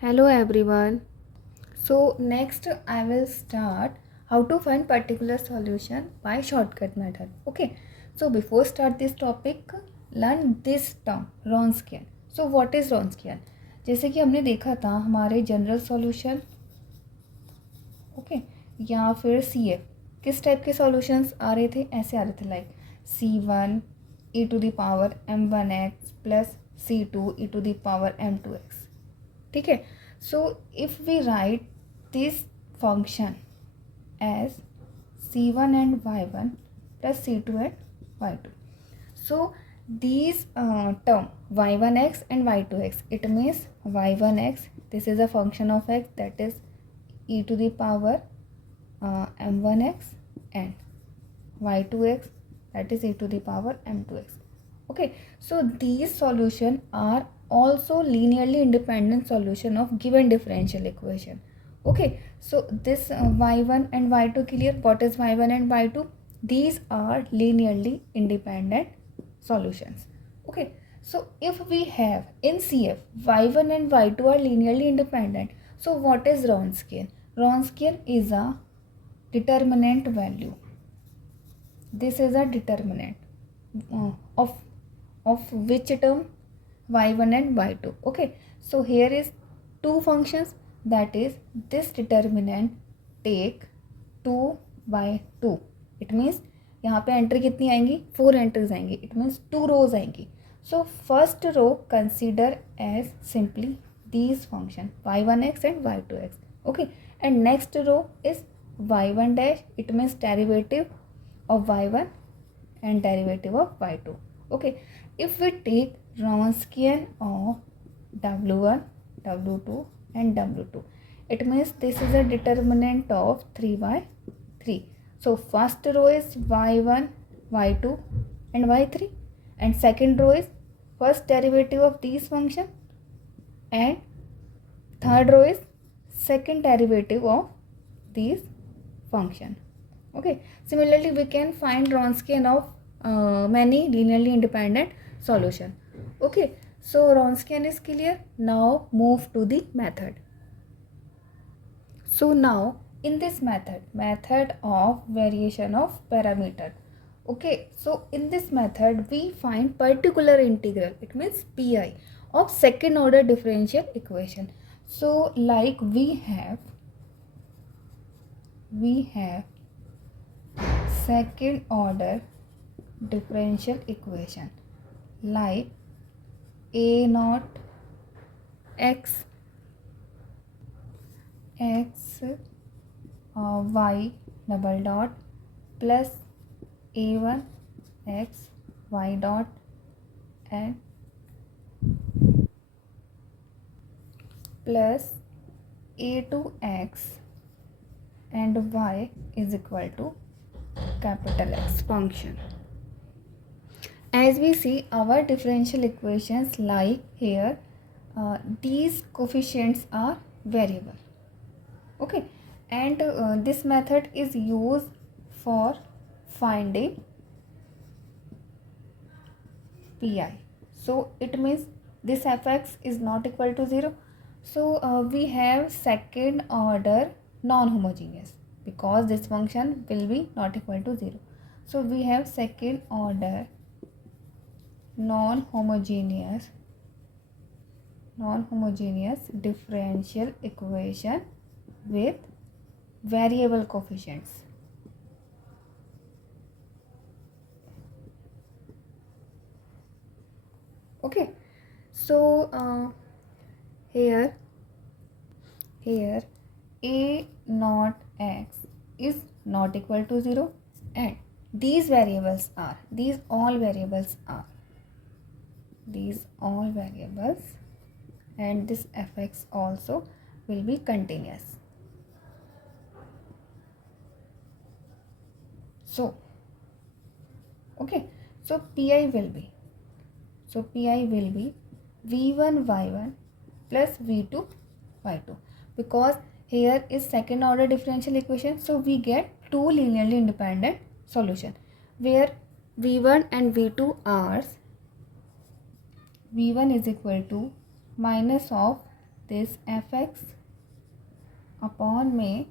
Hello everyone. So next I will start how to find particular solution by shortcut method. Okay. So before start this topic, learn this term Wronskian. So what is Wronskian? जैसे कि हमने देखा था हमारे general solution okay या फिर C F किस type के सॉल्यूशंस आ रहे थे, ऐसे आ रहे थे like c1 e⁻m1x plus c2 e⁻m2x. ठीक है. So if we write this function as c1 and y1 plus c2 and y2, so these term y1x and y2x, it means y1x, this is a function of x, that is e⁻m1x, and y2x, that is e⁻m2x. Okay, so these solution are also linearly independent solution of given differential equation. Okay, so this y1 and y2 clear. What is y1 and y2? These are linearly independent solutions. Okay, so if we have in CF y1 and y2 are linearly independent, so what is Wronskian? Wronskian is a determinant value. This is a determinant of which term? y1 and y2. Okay, so here is two functions, that is this determinant take 2 by 2. It means यहाँ पे entry कितनी आएंगी? 4 entries आएंगी. It means 2 rows आएंगी. So first row consider as simply these function y1x and y2x. Okay, and next row is y1 dash, it means derivative of y1 and derivative of y2. Okay, if we take Wronskian of w1, w2 and w2, it means this is a determinant of 3 by 3. So first row is y1, y2 and y3, and second row is first derivative of these function, and third row is second derivative of these function. Okay, similarly we can find Wronskian of many linearly independent solution. Okay, so Wronskian is clear. Now move to the method. So now in this method of variation of parameter. Okay, so in this method we find particular integral, it means pi, of second order differential equation. So like we have second order differential equation like a naught x y double dot plus a1 x y dot and plus a2 x and y is equal to capital X function. As we see our differential equations like here, these coefficients are variable. Okay, and this method is used for finding pi. So it means this fx is not equal to 0. So we have second order non-homogeneous because this function will be not equal to 0. So we have second order non-homogeneous differential equation with variable coefficients. Okay, so here a naught x is not equal to 0, and these all variables and this fx also will be continuous. So okay, so pi will be v1 y1 plus v2 y2, because here is second order differential equation, so we get two linearly independent solution where v1 and v2 are v1 is equal to minus of this fx upon में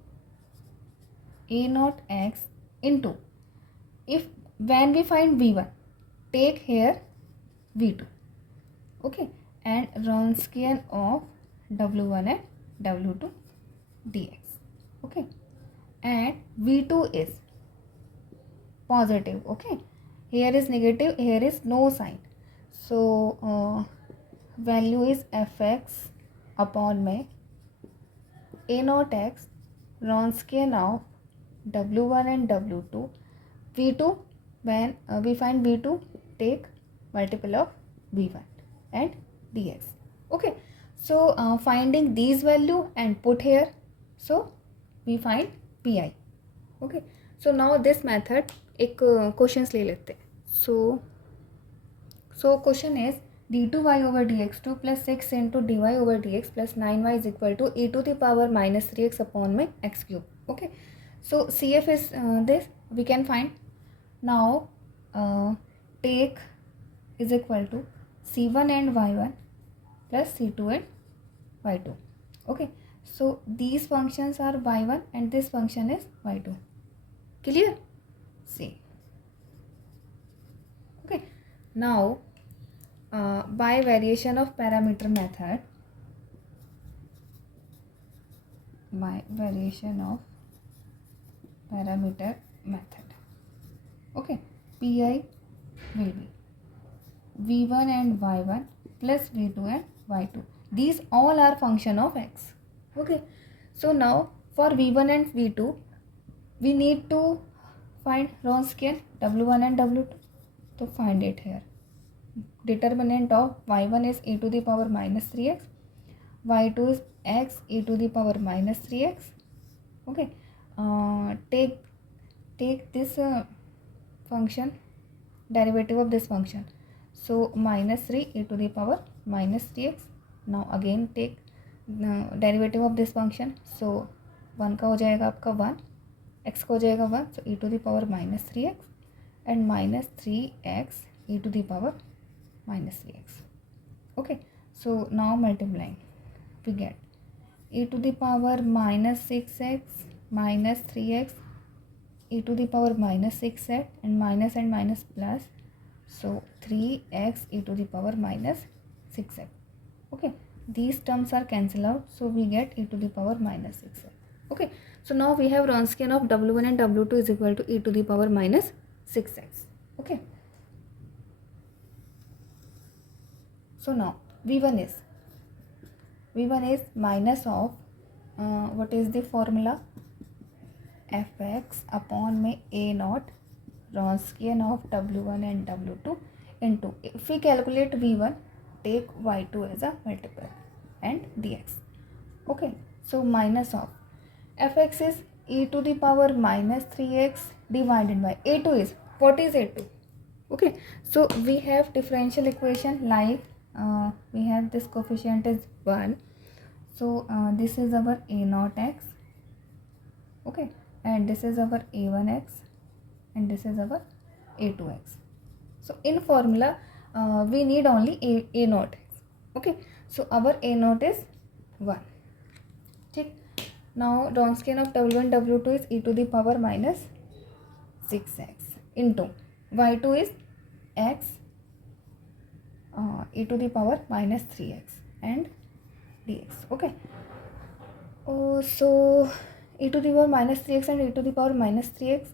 a naught x into, if when we find v1, take here v2, okay, and Wronskian of w1 and w2 dx, okay, and v2 is positive, okay, here is negative, here is no sign, so value is fx upon में a naught x Wronskian of w1 and w2, v2, when we find v2, take multiple of v1 and dx, okay. So finding these value and put here, so we find pi, okay. So now this method एक questions ले लेते हैं. So question is d2y over dx2 plus 6 into dy over dx plus 9y is equal to e to the power minus 3x upon में x cube, okay. So CF is this we can find. Now take is equal to c1 and y1 plus c2 and y2, okay. So these functions are y1 and this function is y2. Clear? See. Okay. Now by variation of parameter method, okay, pi will be v1 and y1 plus v2 and y2. These all are function of x, okay. So now for v1 and v2 we need to find Wronskian w1 and w2, to find it here. Determinant of y1 is e to the power minus 3x, y2 is x e to the power minus 3x, okay. Take this function, derivative of this function, so minus 3 e to the power minus 3x. Now again take derivative of this function, so 1 का हो जाएगा आपका 1, x का हो जाएगा 1, so e to the power minus 3x and minus 3x e to the power minus 3x, okay. So now multiplying we get e to the power minus 6x minus 3x e to the power minus 6x and minus plus, so 3x e to the power minus 6x, okay. These terms are cancelled out, so we get e to the power minus 6x, okay. So now we have Wronskian of w1 and w2 is equal to e to the power minus 6x, okay. So now v1 is minus of what is the formula, fx upon में a naught Wronskian of w1 and w2 into, if we calculate v1, take y2 as a multiple and dx, okay. So minus of fx is e to the power minus 3x divided by a2 is, what is a2, okay. So we have differential equation like we have this coefficient is 1, so this is our a naught x, okay, and this is our a1x and this is our a2x. So in formula we need only a naught x, okay. So our a naught is 1, okay. Now Wronskian of w1 w2 is e to the power minus 6x into y2 is x e to the power minus 3x and dx, okay. So e to the power minus 3x and e to the power minus 3x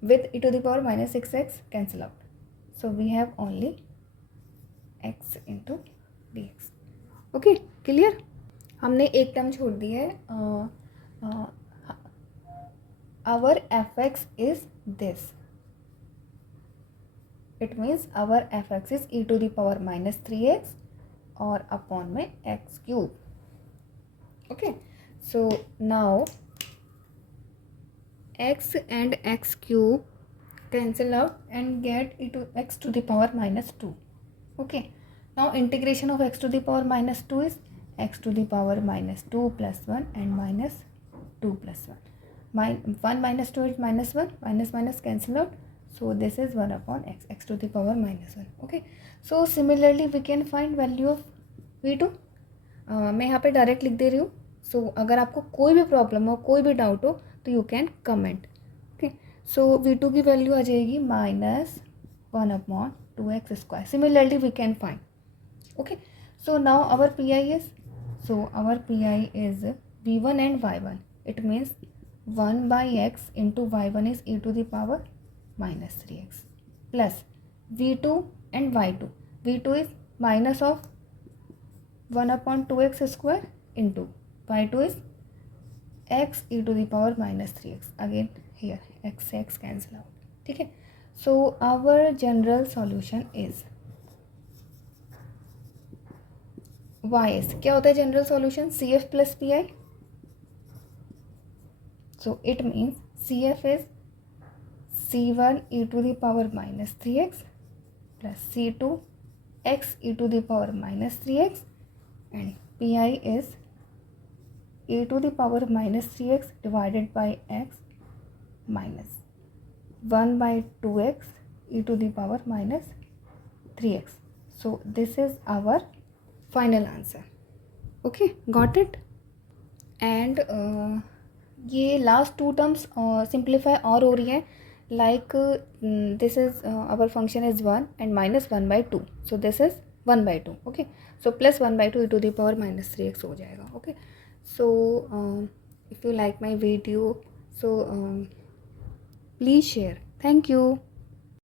with e to the power minus 6x cancel out, so we have only x into dx, okay. Clear? हमने एक term छोड़ दी है. Our fx is this, it means our fx is e to the power minus 3x और upon में x cube, okay. So now x and x cube cancel out and get e to x to the power minus 2, okay. Now integration of x to the power minus 2 is x to the power minus 2 plus 1 and minus 2 plus 1. 1 minus 2 is minus 1, minus cancel out, so this is 1 upon x to the power minus 1, okay. So similarly we can find value of v2, मैं यहाँ पे direct लिख दे रही हूँ. सो अगर आपको कोई भी प्रॉब्लम हो, कोई भी डाउट हो, तो you can comment. Okay, so V2 की वैल्यू आ जाएगी -1/2x². Similarly we can find. Okay, so now our pi is, v1 and y1. It means 1 by x into y1 is e to the power -3x plus v2 and y2. v2 is minus of 1/2x² into y2 is x e to the power -3x. Again here x cancel out. ठीक है, so our general solution is ys. क्या होता है general solution? CF plus P I. So it means CF is C1 e to the power -3x plus C2 x e to the power -3x and pi is e to the power -3x divided by x minus 1/2x e to the power -3x. So this is our final answer. Okay, got it? And ये last two terms simplify और हो रही है. Like this is our function is 1 and -1/2. So this is 1/2. Okay, so plus 1/2 e to the power -3x हो जाएगा. Okay, so if you like my video, so please share. Thank you.